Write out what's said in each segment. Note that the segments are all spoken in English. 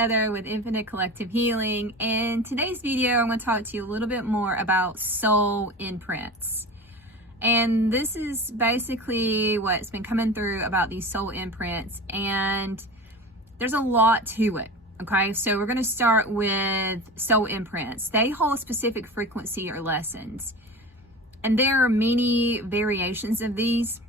Heather with Infinite Collective Healing. In today's video, I'm going to talk to you a little bit more about soul imprints. And this is basically what's been coming through about these soul imprints, and there's a lot to it. Okay, so we're going to start with soul imprints. They hold specific frequency or lessons, and there are many variations of these.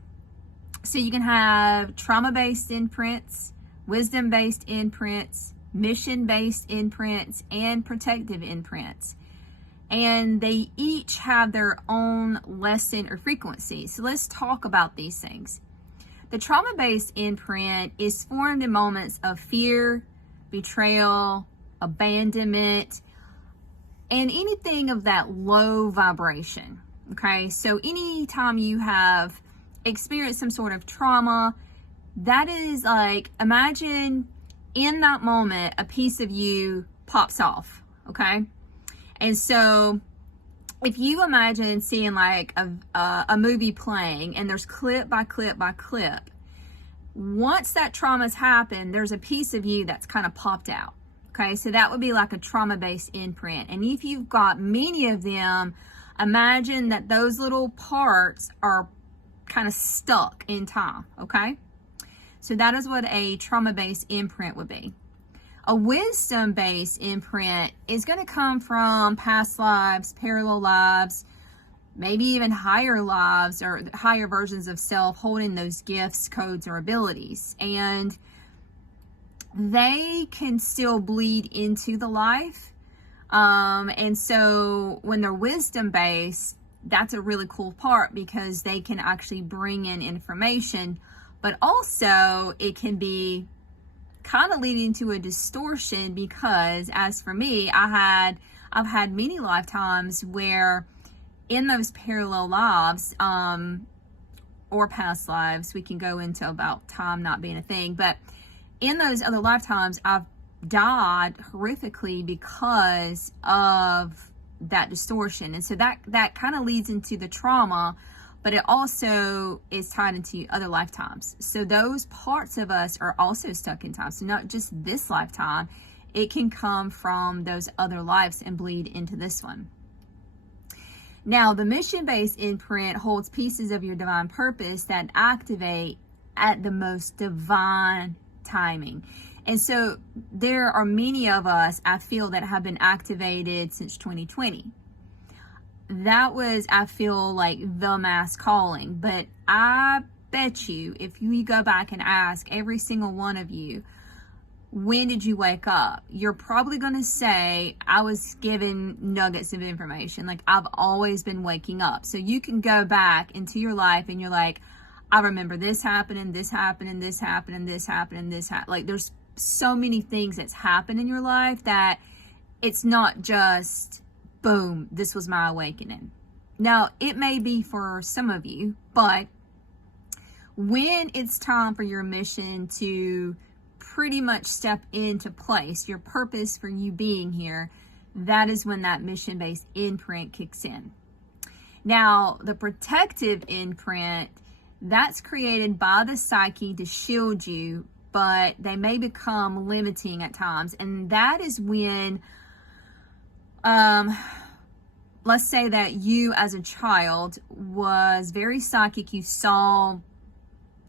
So you can have trauma-based imprints, wisdom-based imprints, mission-based imprints, and protective imprints. And they each have their own lesson or frequency. So let's talk about these things. The trauma-based imprint is formed in moments of fear, betrayal, abandonment, and anything of that low vibration. Okay, so anytime you have experienced some sort of trauma, that is like, imagine in that moment a piece of you pops off. Okay, and so if you imagine seeing like a movie playing and there's clip by clip by clip, once that trauma's happened, there's a piece of you that's kind of popped out. Okay, so that would be like a trauma-based imprint. And if you've got many of them, imagine that those little parts are kind of stuck in time. Okay, so that is what a trauma-based imprint would be. A wisdom-based imprint is going to come from past lives, parallel lives, maybe even higher lives or higher versions of self holding those gifts, codes, or abilities. And they can still bleed into the life. And so when they're wisdom-based, that's a really cool part because they can actually bring in information, but also it can be kind of leading to a distortion because, as for me, I've had many lifetimes where in those parallel lives or past lives, we can go into about time not being a thing, but in those other lifetimes, I've died horrifically because of that distortion. And so that kind of leads into the trauma, but it also is tied into other lifetimes. So those parts of us are also stuck in time. So not just this lifetime, it can come from those other lives and bleed into this one. Now, the mission-based imprint holds pieces of your divine purpose that activate at the most divine timing. And so there are many of us, I feel, that have been activated since 2020. That was, I feel, like the mass calling. But I bet you, if you go back and ask every single one of you, when did you wake up? You're probably going to say, I was given nuggets of information. Like, I've always been waking up. So you can go back into your life and you're like, I remember this happening, this happening, this happening, this happening, this happening. Like, there's so many things that's happened in your life that it's not just, boom, this was my awakening. Now, it may be for some of you, but when it's time for your mission to pretty much step into place, your purpose for you being here, that is when that mission-based imprint kicks in. Now, the protective imprint, that's created by the psyche to shield you, but they may become limiting at times. And that is when, let's say that you as a child was very psychic. You saw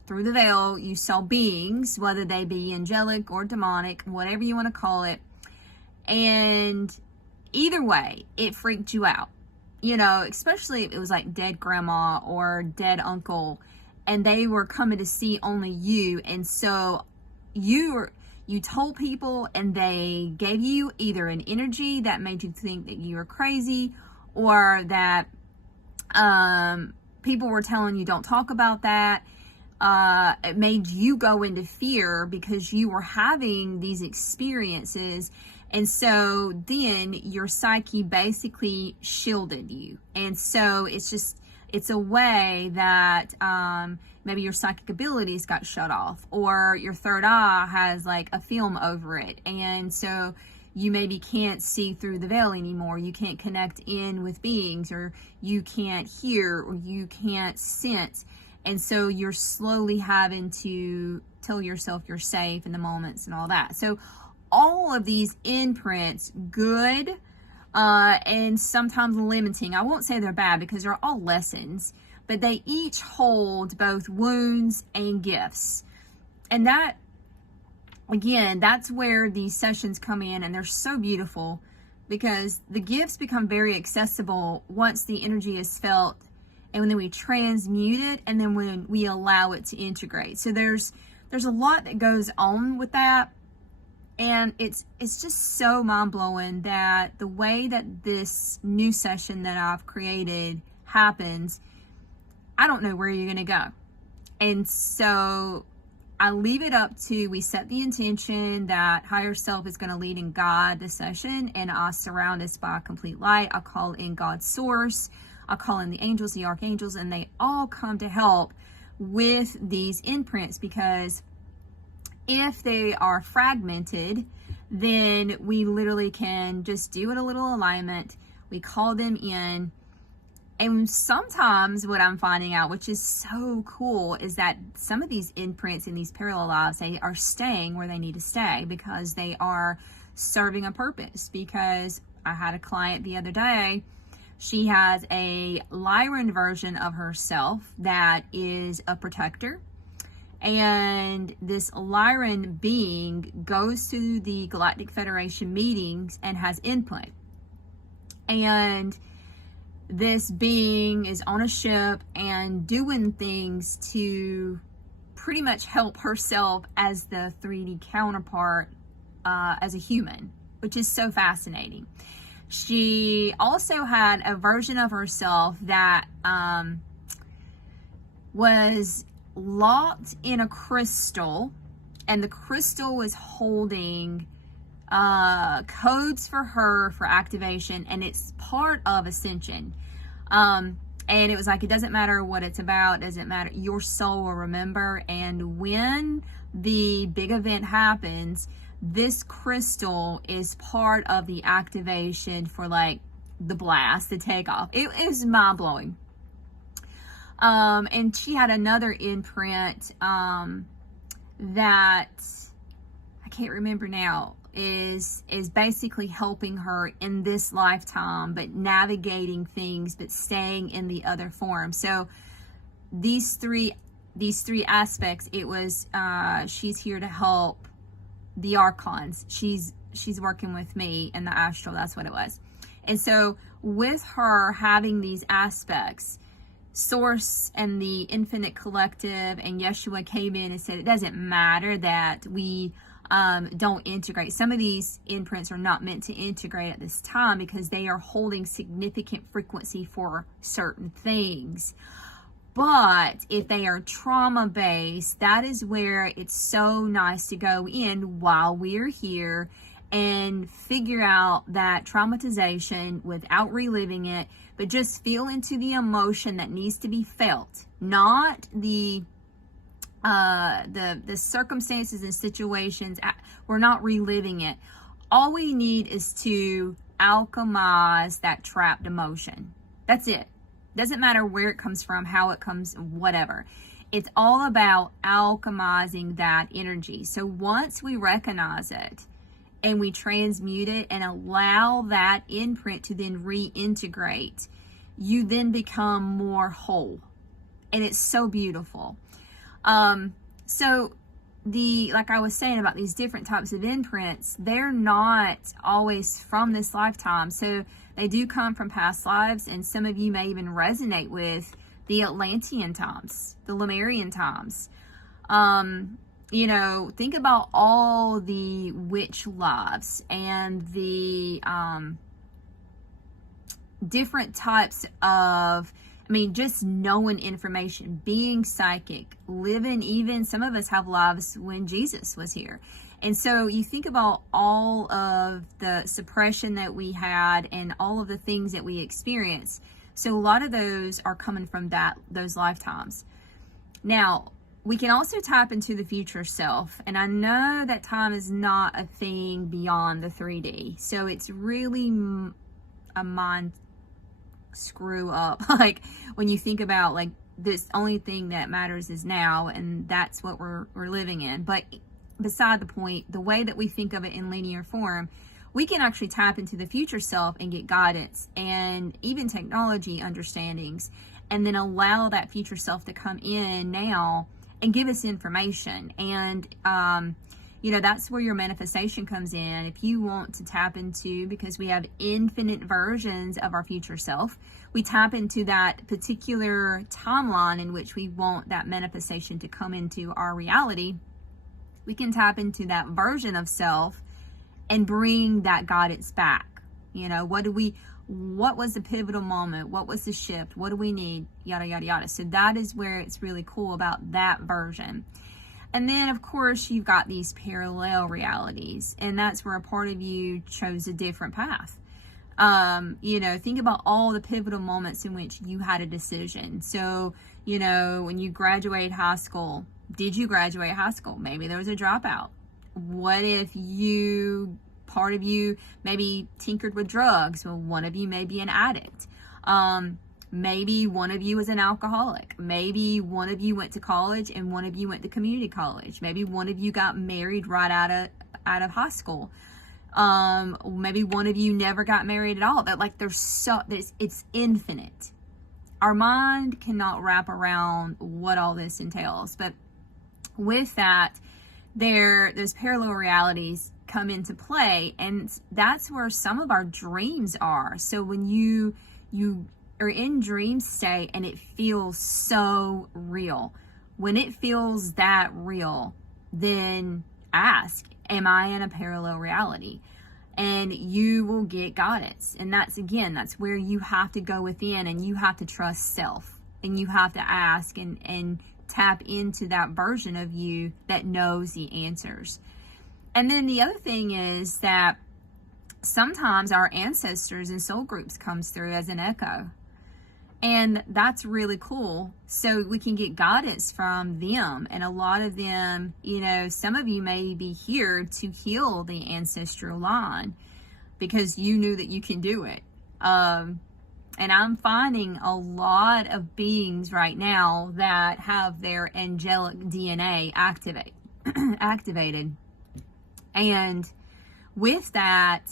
through the veil, you saw beings, whether they be angelic or demonic, whatever you want to call it. And either way, it freaked you out. You know, especially if it was like dead grandma or dead uncle, and they were coming to see only you. And so you told people, and they gave you either an energy that made you think that you were crazy, or that people were telling you don't talk about that. It made you go into fear because you were having these experiences. And so then your psyche basically shielded you. And so it's a way that maybe your psychic abilities got shut off, or your third eye has like a film over it. And so you maybe can't see through the veil anymore. You can't connect in with beings, or you can't hear, or you can't sense. And so you're slowly having to tell yourself you're safe in the moments and all that. So all of these imprints, good and sometimes limiting. I won't say they're bad because they're all lessons, but they each hold both wounds and gifts. And that, again, that's where these sessions come in, and they're so beautiful because the gifts become very accessible once the energy is felt, and then we transmute it, and then when we allow it to integrate. So there's a lot that goes on with that, and it's just so mind-blowing that the way that this new session that I've created happens, I don't know where you're going to go. And so I leave it up to, we set the intention that higher self is going to lead and guide the session, and I surround us by complete light. I call in God's source. I call in the angels, the archangels, and they all come to help with these imprints, because if they are fragmented, then we literally can just do it a little alignment. We call them in. And sometimes what I'm finding out, which is so cool, is that some of these imprints in these parallel lives, they are staying where they need to stay because they are serving a purpose. Because I had a client the other day, she has a Lyran version of herself that is a protector. And this Lyran being goes to the Galactic Federation meetings and has input. And this being is on a ship and doing things to pretty much help herself as the 3D counterpart as a human, which is so fascinating. She also had a version of herself that was locked in a crystal, and the crystal was holding codes for her for activation, and it's part of ascension. And it was like, it doesn't matter what it's about, doesn't matter, your soul will remember. And when the big event happens, this crystal is part of the activation for like the blast, the takeoff. It was mind-blowing. And she had another imprint that I can't remember now, is basically helping her in this lifetime, but navigating things, but staying in the other form. So these three aspects, it was she's here to help the archons. She's working with me in the astral. That's what it was. And so with her having these aspects, Source and the Infinite Collective and Yeshua came in and said it doesn't matter that we don't integrate. Some of these imprints are not meant to integrate at this time because they are holding significant frequency for certain things. But if they are trauma-based, that is where it's so nice to go in while we're here and figure out that traumatization without reliving it, but just feel into the emotion that needs to be felt, not the circumstances and situations. We're not reliving it. All we need is to alchemize that trapped emotion. That's it. Doesn't matter where it comes from, how it comes, whatever. It's all about alchemizing that energy. So once we recognize it and we transmute it and allow that imprint to then reintegrate, you then become more whole. And it's so beautiful. So like I was saying about these different types of imprints, they're not always from this lifetime. So they do come from past lives, and some of you may even resonate with the Atlantean times, the Lemurian times. You know, think about all the witch lives and the different types of, just knowing information, being psychic, living, even some of us have lives when Jesus was here. And so you think about all of the suppression that we had and all of the things that we experienced. So a lot of those are coming from those lifetimes. Now, we can also tap into the future self. And I know that time is not a thing beyond the 3D. So it's really a mind screw up. Like when you think about like this only thing that matters is now, and that's what we're living in. But beside the point. The way that we think of it in linear form, we can actually tap into the future self and get guidance and even technology understandings, and then allow that future self to come in now and give us information. And, that's where your manifestation comes in. If you want to tap into, because we have infinite versions of our future self, we tap into that particular timeline in which we want that manifestation to come into our reality. We can tap into that version of self and bring that guidance back. What was the pivotal moment? What was the shift? What do we need? Yada, yada, yada. So that is where it's really cool about that version. And then, of course, you've got these parallel realities, and that's where a part of you chose a different path. Think about all the pivotal moments in which you had a decision. So, when you graduated high school, did you graduate high school? Maybe there was a dropout. What if part of you maybe tinkered with drugs? Well, one of you may be an addict. Maybe one of you is an alcoholic. Maybe one of you went to college and one of you went to community college. Maybe one of you got married right out of high school. Maybe one of you never got married at all. But it's infinite. Our mind cannot wrap around what all this entails. But with that, those parallel realities come into play, and that's where some of our dreams are. So when you are in dream state and it feels so real, when it feels that real, then ask, am I in a parallel reality? And you will get guidance. And that's where you have to go within, and you have to trust self, and you have to ask and tap into that version of you that knows the answers. And then the other thing is that sometimes our ancestors and soul groups comes through as an echo. And that's really cool. So we can get guidance from them. And a lot of them, some of you may be here to heal the ancestral line because you knew that you can do it. And I'm finding a lot of beings right now that have their angelic DNA activated. And with that,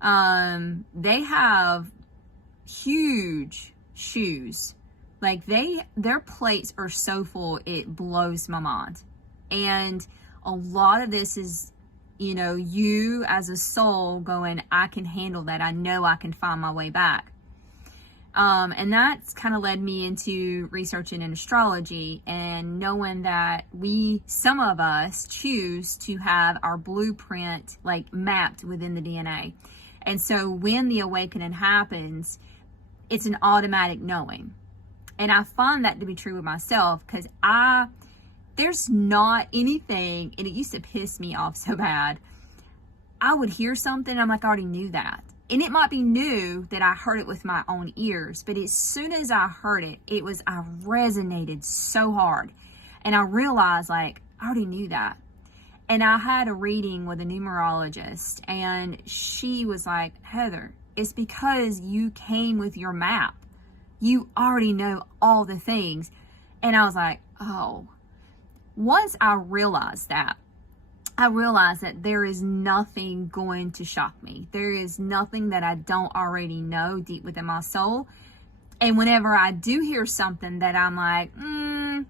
they have huge shoes. Like their plates are so full, it blows my mind. And a lot of this is, you as a soul going, I can handle that. I know I can find my way back. And that's kind of led me into researching in astrology and knowing that some of us choose to have our blueprint mapped within the DNA. And so when the awakening happens, it's an automatic knowing. And I find that to be true with myself, because there's not anything, and it used to piss me off so bad. I would hear something, I'm like, I already knew that. And it might be new that I heard it with my own ears, but as soon as I heard it, I resonated so hard. And I realized, I already knew that. And I had a reading with a numerologist, and she was like, Heather, it's because you came with your map. You already know all the things. And I was like, oh. Once I realized that there is nothing going to shock me. There is nothing that I don't already know deep within my soul. And whenever I do hear something that I'm like, and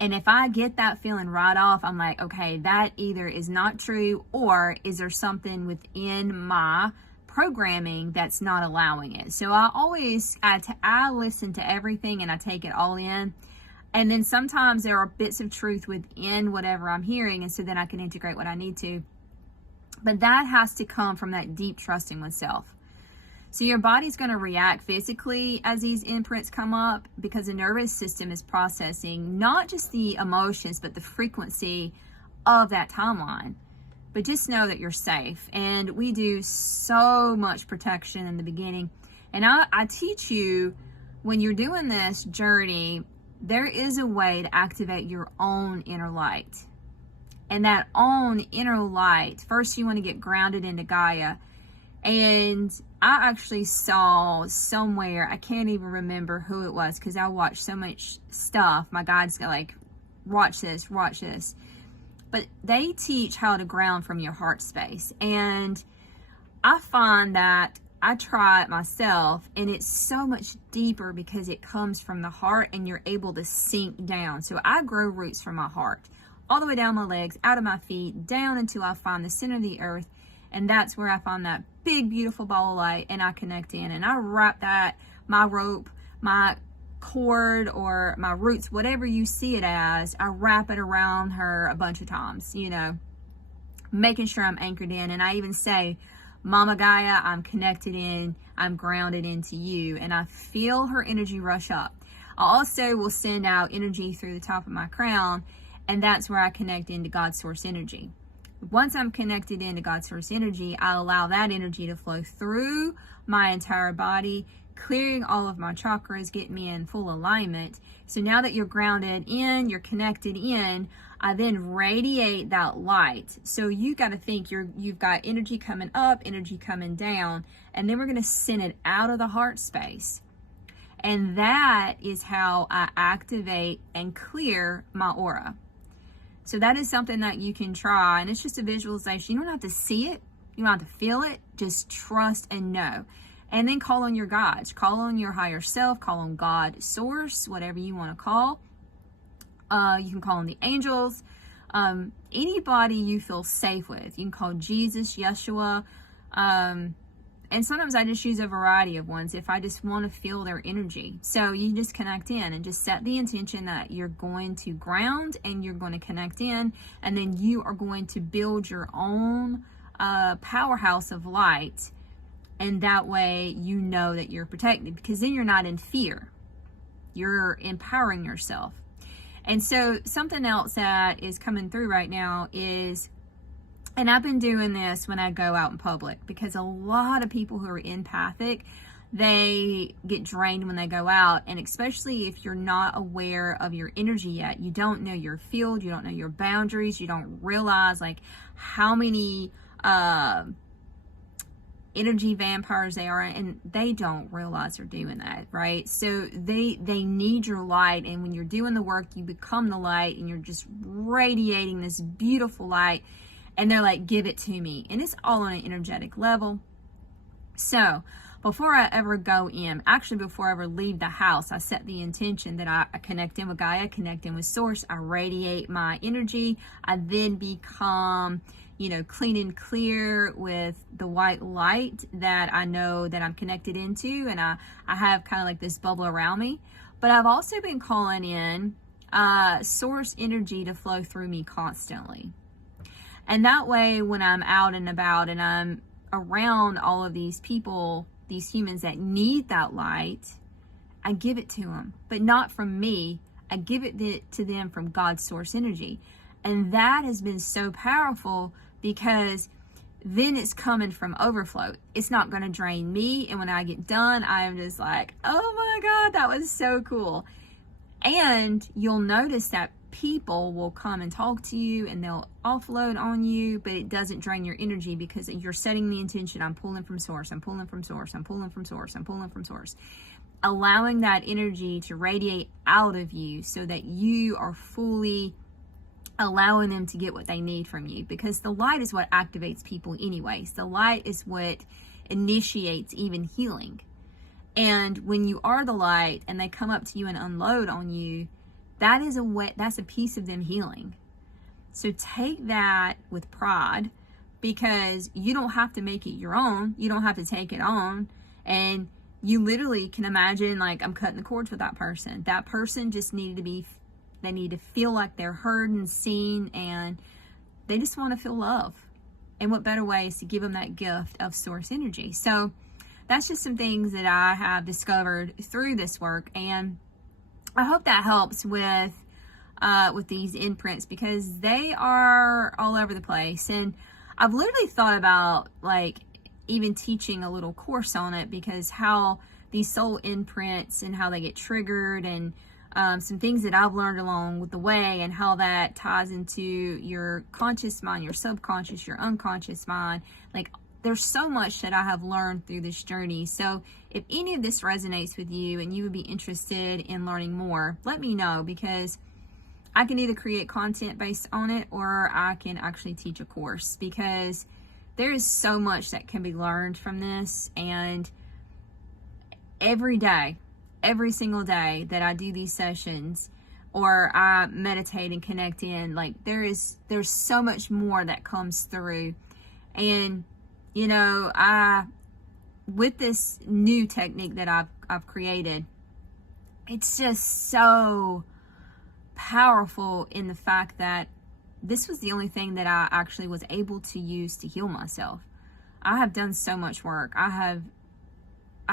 if I get that feeling right off, I'm like, okay, that either is not true, or is there something within my programming that's not allowing it. So I listen to everything and I take it all in. And then sometimes there are bits of truth within whatever I'm hearing, and so then I can integrate what I need to. But that has to come from that deep trusting with self. So your body's going to react physically as these imprints come up, because the nervous system is processing not just the emotions, but the frequency of that timeline. But just know that you're safe. And we do so much protection in the beginning. And I teach you, when you're doing this journey, there is a way to activate your own inner light. And that own inner light, first you want to get grounded into Gaia. And I actually saw somewhere, I can't even remember who it was, because I watched so much stuff. My guides go like, watch this. but they teach how to ground from your heart space. And I find that I try it myself, and it's so much deeper because it comes from the heart and you're able to sink down. So I grow roots from my heart all the way down my legs, out of my feet, down until I find the center of the earth. And that's where I find that big, beautiful ball of light, and I connect in, and I wrap that, my rope, my cord, or my roots, whatever you see it as, I wrap it around her a bunch of times, you know, making sure I'm anchored in. And I even say, Mama Gaia, I'm connected in, I'm grounded into you, and I feel her energy rush up. I also will send out energy through the top of my crown, and that's where I connect into God's source energy. Once I'm connected into God's source energy, I allow that energy to flow through my entire body, clearing all of my chakras, getting me in full alignment. So now that you're grounded in, you're connected in, I then radiate that light. So you got to think you've got energy coming up, energy coming down, and then we're going to send it out of the heart space. And that is how I activate and clear my aura. So that is something that you can try, and it's just a visualization. You don't have to see it, you don't have to feel it, just trust and know. And then call on your guides, call on your higher self, call on God, source, whatever you want to call. You can call on the angels, anybody you feel safe with. You can call Jesus, Yeshua, and sometimes I just use a variety of ones if I just want to feel their energy. So you just connect in and just set the intention that you're going to ground and you're going to connect in, and then you are going to build your own powerhouse of light. And that way you know that you're protected, because then you're not in fear. You're empowering yourself. And so something else that is coming through right now is, and I've been doing this when I go out in public, because a lot of people who are empathic, they get drained when they go out. And especially if you're not aware of your energy yet, you don't know your field, you don't know your boundaries, you don't realize like how many energy vampires they are, and they don't realize they're doing that, right? So they need your light, and when you're doing the work, you become the light, and you're just radiating this beautiful light, and they're like, give it to me. And it's all on an energetic level. So before I ever go in, actually before I ever leave the house, I set the intention that I connect in with Gaia, connect in with source, I radiate my energy, I then become, you know, clean and clear with the white light that I know that I'm connected into, and I have kind of like this bubble around me. But I've also been calling in source energy to flow through me constantly. And that way, when I'm out and about and I'm around all of these people, these humans that need that light, I give it to them, but not from me. I give it to them from God's source energy. And that has been so powerful, because then it's coming from overflow. It's not going to drain me. And when I get done, I am just like, oh my God, that was so cool. And you'll notice that people will come and talk to you, and they'll offload on you, but it doesn't drain your energy, because you're setting the intention. I'm pulling from source, I'm pulling from source, I'm pulling from source, I'm pulling from source. Allowing that energy to radiate out of you so that you are fully allowing them to get what they need from you, because the light is what activates people anyways. The light is what initiates even healing. And when you are the light and they come up to you and unload on you, that's a piece of them healing. So take that with pride, because you don't have to make it your own. You don't have to take it on. And you literally can imagine, like, I'm cutting the cords with that person. That person just they need to feel like they're heard and seen, and they just want to feel love. And what better way is to give them that gift of source energy? So that's just some things that I have discovered through this work, and I hope that helps with these imprints, because they are all over the place. And I've literally thought about like even teaching a little course on it, because how these soul imprints and how they get triggered, and some things that I've learned along with the way, and how that ties into your conscious mind, your subconscious, your unconscious mind. Like, there's so much that I have learned through this journey. So if any of this resonates with you and you would be interested in learning more, let me know, because I can either create content based on it, or I can actually teach a course, because there is so much that can be learned from this. And every day, every single day that I do these sessions, or I meditate and connect in, like there's so much more that comes through. And you know, with this new technique that I've created, it's just so powerful in the fact that this was the only thing that I actually was able to use to heal myself. I have done so much work. I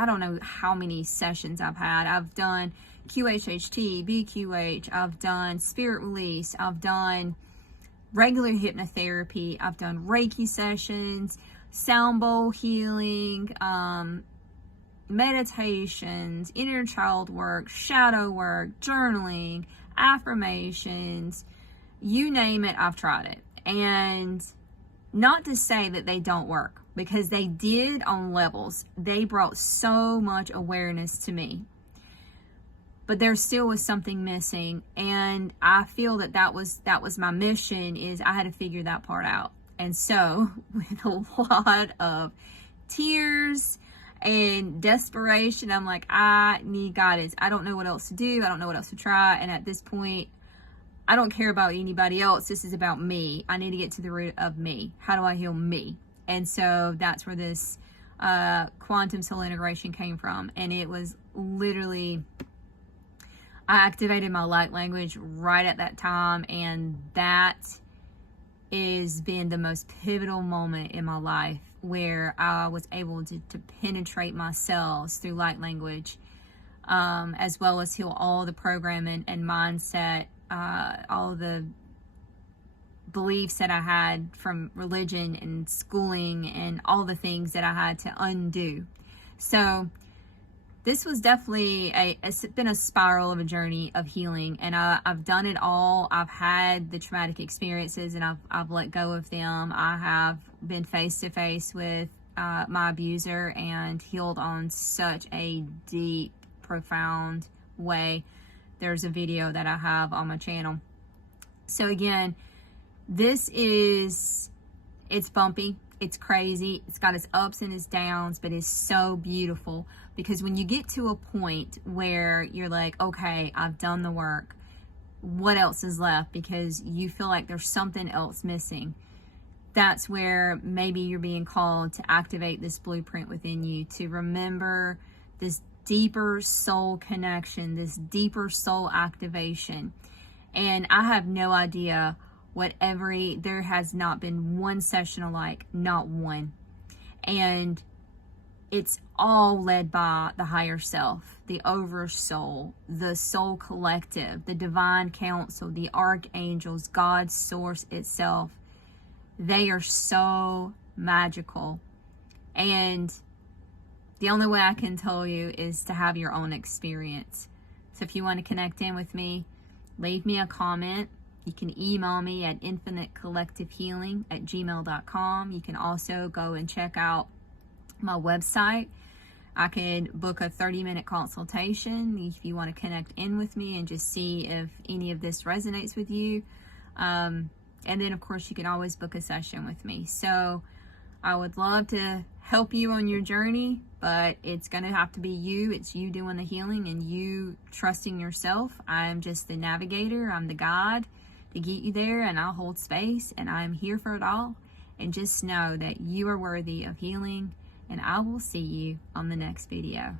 don't know how many sessions I've had. I've done QHHT, BQH, I've done spirit release, I've done regular hypnotherapy, I've done Reiki sessions, sound bowl healing, meditations, inner child work, shadow work, journaling, affirmations, you name it, I've tried it. And not to say that they don't work, because they did on levels. They brought so much awareness to me, but there still was something missing. And I feel that was my mission, is I had to figure that part out. And so with a lot of tears and desperation, I'm like, I need guidance. I don't know what else to do. I don't know what else to try. And at this point, I don't care about anybody else. This is about me. I need to get to the root of me. How do I heal me? And so that's where this quantum soul integration came from. And it was literally, I activated my light language right at that time. And that has been the most pivotal moment in my life, where I was able to penetrate my cells through light language, as well as heal all the programming and mindset, all the beliefs that I had from religion and schooling, and all the things that I had to undo. So this was definitely it's been a spiral of a journey of healing, and I've done it all. I've had the traumatic experiences, and I've let go of them. I have been face to face with my abuser and healed on such a deep, profound way. There's a video that I have on my channel. So again, it's bumpy, it's crazy, it's got its ups and its downs, but it's so beautiful, because when you get to a point where you're like, okay, I've done the work, what else is left? Because you feel like there's something else missing. That's where maybe you're being called to activate this blueprint within you, to remember this deeper soul connection, this deeper soul activation. And I have no idea there has not been one session alike, not one. And it's all led by the higher self, the oversoul, the soul collective, the divine council, the archangels, God's source itself. They are so magical. And the only way I can tell you is to have your own experience. So if you want to connect in with me, leave me a comment. You can email me at infinitecollectivehealing@gmail.com. You can also go and check out my website. I can book a 30-minute consultation if you want to connect in with me and just see if any of this resonates with you. And then, of course, you can always book a session with me. So I would love to help you on your journey, but it's going to have to be you. It's you doing the healing and you trusting yourself. I'm just the navigator. I'm the guide to get you there, and I'll hold space, and I'm here for it all. And just know that you are worthy of healing, and I will see you on the next video.